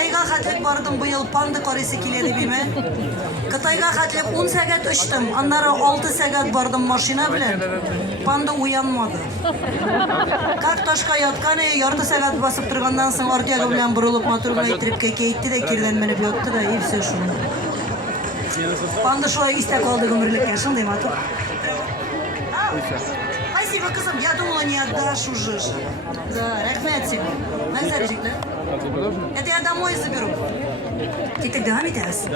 Қытайға қатлеп бардым бұйыл панды көресі келеді бейме. Қытайға қатлеп 10 сәгат үштім, аннары 6 сәгат бардым машина білен. Панда уянмады. Картошка ятканы ярты сәгат басып тұрғаннан соң артияғы білен бұрылып матурға етріпке кейтті де керден меніп йотты да, и все шуны. Панда шулай истек алды өмірлікке, шындай матур. Спасибо, кызым, я думала, не отдашь уже. Да, рахмет тебе. Назарчик, да? Это я домой заберу. Ты тогда амитас?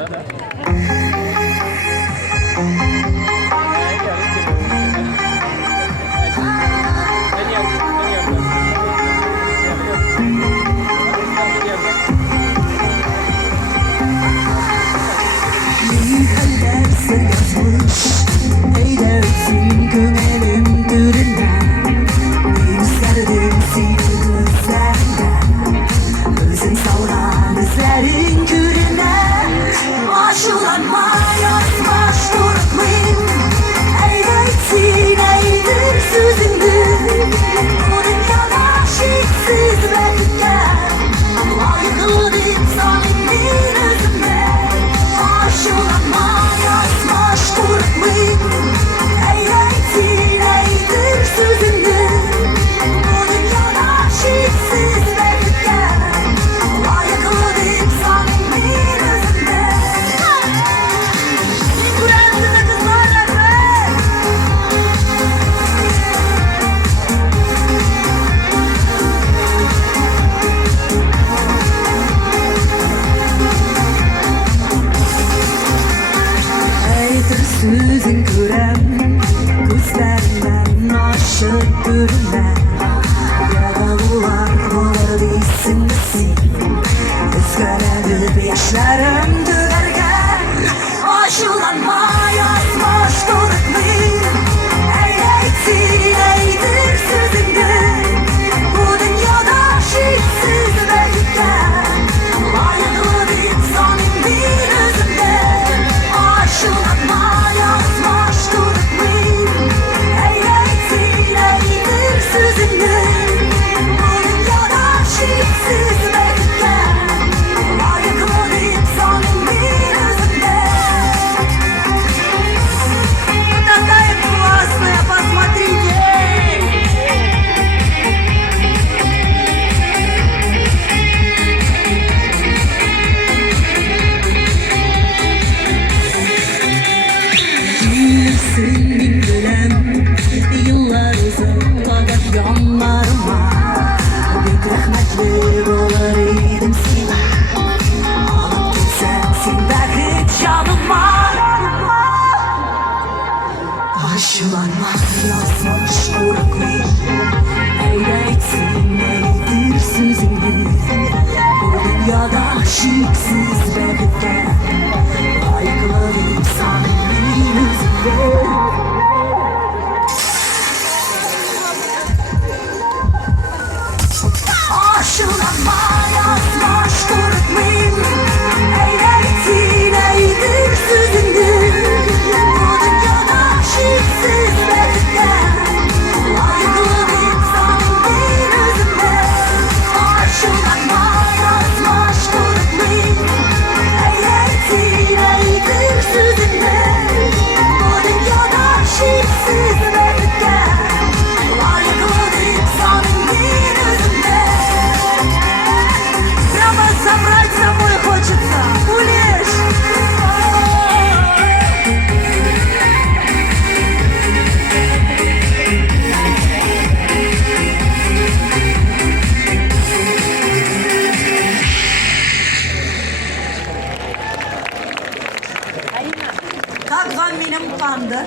Sözün gören gözlerinden aşık görünen yaralılar var değilsin misin? Özgürledi yaşlarım dönerken aşılanma yazmış durutmayın. Eyleysin eydir sözünden bu dünyada şiitsiz belirken layıklı bir insanın bir özünden aşılanma yıllar uzun kadar yanlarıma büyük rahmetli olarıydım sana. Alıp gitsensin belki canıma. Aşılanma yazmış bırakmayın. Eyleysin neydir sözünü. Bu dünyada şiitsiz belirken layıklı bir insanın bir yüzünde. Aşılanma yazmış durutmayın. Eyleysin eydir sözündür. Bu dünyada şiitsiz belirken layıklı bir insanın bir özünde. Aşılanma yazmış durutmayın. Eyleysin eydir sözündür. Bu dünyada şiitsiz belirken layıklı bir insanın bir özünde. Собрать с собой хочется, улечь. Как вам, минем панда?